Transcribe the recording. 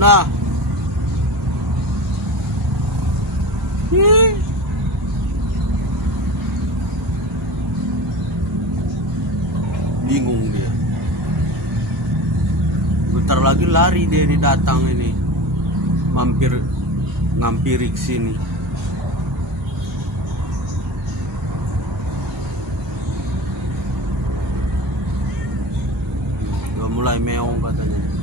Nah. Ih. Bingung dia. Bentar lagi lari dia datang ini. Ngampiri ke sini. Udah mulai meong katanya.